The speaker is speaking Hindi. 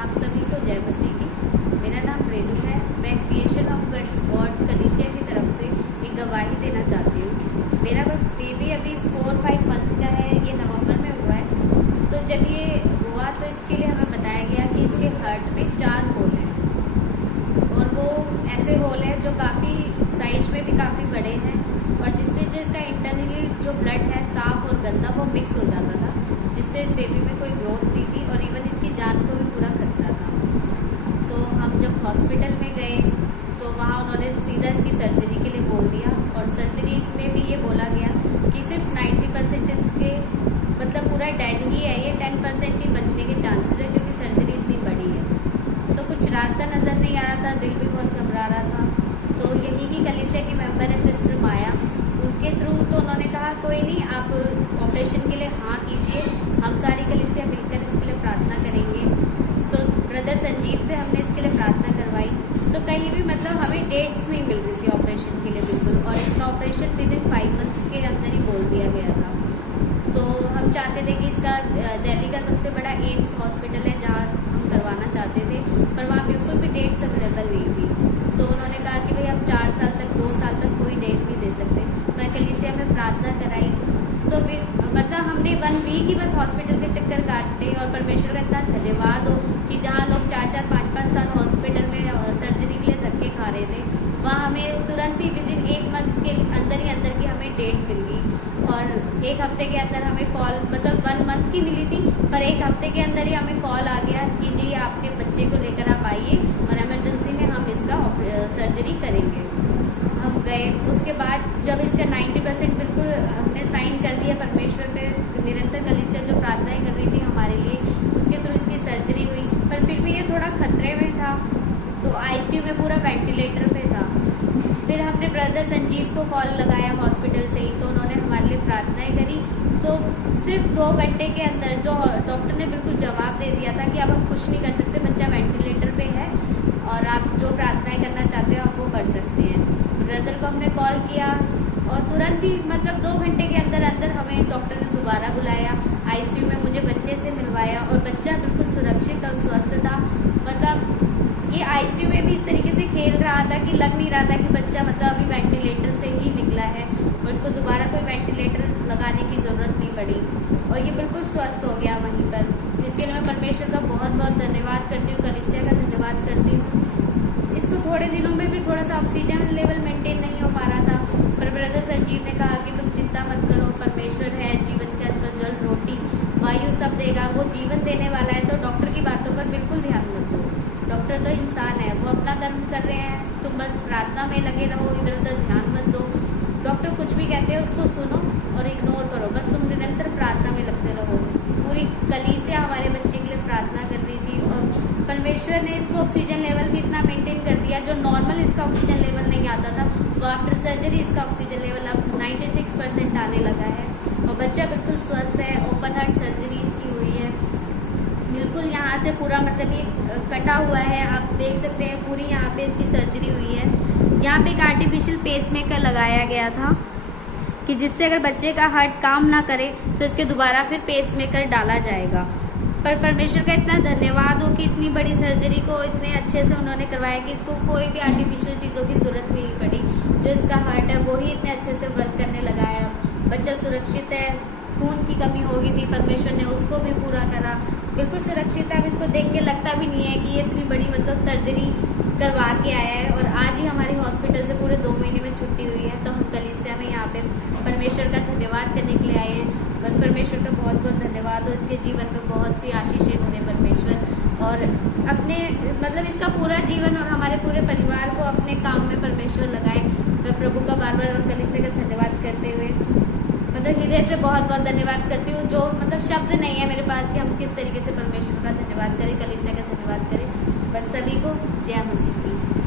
आप सभी को जय मसीह की। मेरा नाम रेनू है। मैं क्रिएशन ऑफ गॉड कलीसिया की तरफ से एक गवाही देना चाहती हूँ। मेरा बेबी अभी 4-5 मंथ्स का है। ये नवंबर में हुआ है। तो जब ये हुआ तो इसके लिए हमें बताया गया कि इसके हार्ट में 4 होल हैं और वो ऐसे होल हैं जो काफ़ी साइज में भी काफ़ी बड़े हैं और जिससे जो इसका इंटरनली जो ब्लड है साफ और गंदा वो मिक्स हो जाता था, जिससे इस बेबी में कोई ग्रोथ नहीं थी और इवन इसकी जान को भी पूरा खतरा था। तो हम जब हॉस्पिटल में गए तो वहाँ उन्होंने सीधा इसकी सर्जरी के लिए बोल दिया और सर्जरी में भी ये बोला गया कि सिर्फ 90% इसके मतलब पूरा डेड ही है, ये 10% ही बचने के चांसेस है क्योंकि सर्जरी इतनी बड़ी है। तो कुछ रास्ता नज़र नहीं आ रहा था, दिल भी बहुत घबरा रहा था। तो यही की कलीसिया की मेंबर है सिस्टर माया, उनके थ्रू तो उन्होंने कहा कोई नहीं, आप ऑपरेशन के लिए हाँ कीजिए, हम सारी कलीसिया मिलकर इसके लिए प्रार्थना करेंगे। तो ब्रदर संजीव से हमने इसके लिए प्रार्थना करवाई तो कहीं भी मतलब हमें डेट्स नहीं मिल रही थी ऑपरेशन के लिए बिल्कुल, और इसका ऑपरेशन विदिन 5 मंथ्स के अंदर ही बोल दिया गया था। तो हम चाहते थे कि इसका दिल्ली का सबसे बड़ा एम्स हॉस्पिटल है जहाँ हम करवाना चाहते थे, पर वहाँ बिल्कुल भी डेट्स अवेलेबल नहीं थी। तो उन्होंने कहा कि भाई हम 4 साल तक 2 साल तक कोई डेट नहीं दे सकते। मैं कलीसिया में प्रार्थना कराई तो फिर मतलब हमने 1 वीक ही बस हॉस्पिटल के चक्कर काटे और परमेश्वर का इतना धन्यवाद हो कि जहाँ लोग 4-4 5-5 साल हॉस्पिटल में सर्जरी के लिए धक्के खा रहे थे, वहाँ हमें तुरंत ही विदिन 1 मंथ के अंदर की हमें डेट मिल गई और 1 हफ्ते के अंदर हमें कॉल मतलब 1 मंथ की मिली थी, पर 1 हफ्ते के अंदर ही हमें कॉल आ गया कि जी आपके बच्चे को लेकर आप आइए और इमरजेंसी में हम इसका सर्जरी करेंगे। हम गए, उसके बाद जब इसका 90% बिल्कुल हमने साइन कर दिया, परमेश्वर पे निरंतर कलीसिया जो प्रार्थनाएं कर रही थी हमारे लिए, उसके थ्रू इसकी सर्जरी हुई, पर फिर भी ये थोड़ा खतरे में था तो आईसीयू में पूरा वेंटिलेटर पे था। फिर हमने ब्रदर संजीव को कॉल लगाया हॉस्पिटल से ही, तो उन्होंने हमारे लिए प्रार्थनाएं करी। तो सिर्फ 2 घंटे के अंदर जो डॉक्टर ने बिल्कुल जवाब दे दिया था कि अब हम कुछ नहीं कर सकते, बच्चा वेंटिलेटर पे है और आप जो प्रार्थनाएं करना चाहते हो आप वो कर सकते हैं। ब्रदर को हमने कॉल किया और तुरंत ही मतलब 2 घंटे के अंदर हमें डॉक्टर ने दोबारा बुलाया, आईसीयू में मुझे बच्चे से मिलवाया और बच्चा बिल्कुल सुरक्षित और स्वस्थ था। मतलब ये आईसीयू में भी इस तरीके से खेल रहा था कि लग नहीं रहा था कि बच्चा मतलब अभी वेंटिलेटर से ही निकला है और इसको दोबारा कोई वेंटिलेटर लगाने की ज़रूरत नहीं पड़ी और ये बिल्कुल स्वस्थ हो गया वहीं पर, जिसके लिए मैं परमेश्वर का बहुत बहुत धन्यवाद करती हूँ, कलीसिया का धन्यवाद करती हूँ। इसको थोड़े दिनों में फिर थोड़ा सा ऑक्सीजन लेवल मेंटेन नहीं हो पा रहा था, पर ब्रदर संजीव ने कहा कि तुम चिंता मत करो, परमेश्वर है, जीवन का इसका जल रोटी वायु सब देगा, वो जीवन देने वाला है। तो डॉक्टर की बातों पर बिल्कुल ध्यान मत दो, डॉक्टर तो इंसान है, वो अपना कर्म कर रहे हैं, तुम बस प्रार्थना में लगे रहो, इधर उधर ध्यान मत दो। डॉक्टर कुछ भी कहते हैं उसको सुनो और इग्नोर करो, बस तुम निरंतर प्रार्थना में लगते रहो। पूरी कलीसिया हमारे बच्चे के लिए प्रार्थना कर रही थी और परमेश्वर ने इसको ऑक्सीजन लेवल भी इतना मेंटेन कर दिया, जो नॉर्मल इसका ऑक्सीजन लेवल नहीं आता था वो आफ्टर सर्जरी इसका ऑक्सीजन लेवल अब 96% आने लगा है और बच्चा बिल्कुल स्वस्थ है। ओपन हार्ट सर्जरी इसकी हुई है, बिल्कुल यहाँ से पूरा मतलब ये कटा हुआ है, आप देख सकते हैं पूरी यहाँ पे इसकी सर्जरी हुई है। यहाँ पे एक आर्टिफिशियल पेसमेकर लगाया गया था कि जिससे अगर बच्चे का हार्ट काम ना करे तो इसके दोबारा फिर पेसमेकर डाला जाएगा। पर परमेश्वर का इतना धन्यवाद हो कि इतनी बड़ी सर्जरी को इतने अच्छे से उन्होंने करवाया कि इसको कोई भी आर्टिफिशियल चीज़ों की ज़रूरत नहीं पड़ी, जो इसका हार्ट है वो ही इतने अच्छे से वर्क करने लगा है। बच्चा सुरक्षित है, खून की कमी हो गई थी, परमेश्वर ने उसको भी पूरा करा, बिल्कुल सुरक्षित है। अब इसको देख के लगता भी नहीं है कि ये इतनी बड़ी मतलब सर्जरी करवा के आया है और आज ही हमारे हॉस्पिटल से पूरे 2 महीने में छुट्टी हुई है। तो हम कलीसिया में यहाँ पे परमेश्वर का धन्यवाद करने के लिए आए हैं। बस परमेश्वर का बहुत बहुत धन्यवाद हो, इसके जीवन में बहुत सी आशीषें भरे परमेश्वर और अपने मतलब इसका पूरा जीवन और हमारे पूरे परिवार को अपने काम में परमेश्वर लगाए। मैं प्रभु का बार बार और कलीसिया का धन्यवाद करते हुए मतलब हृदय से बहुत बहुत धन्यवाद करती हूँ। जो मतलब शब्द नहीं है मेरे पास कि हम किस तरीके से परमेश्वर का धन्यवाद करें, कलीसिया का धन्यवाद करें। बस सभी को जय मसीह की।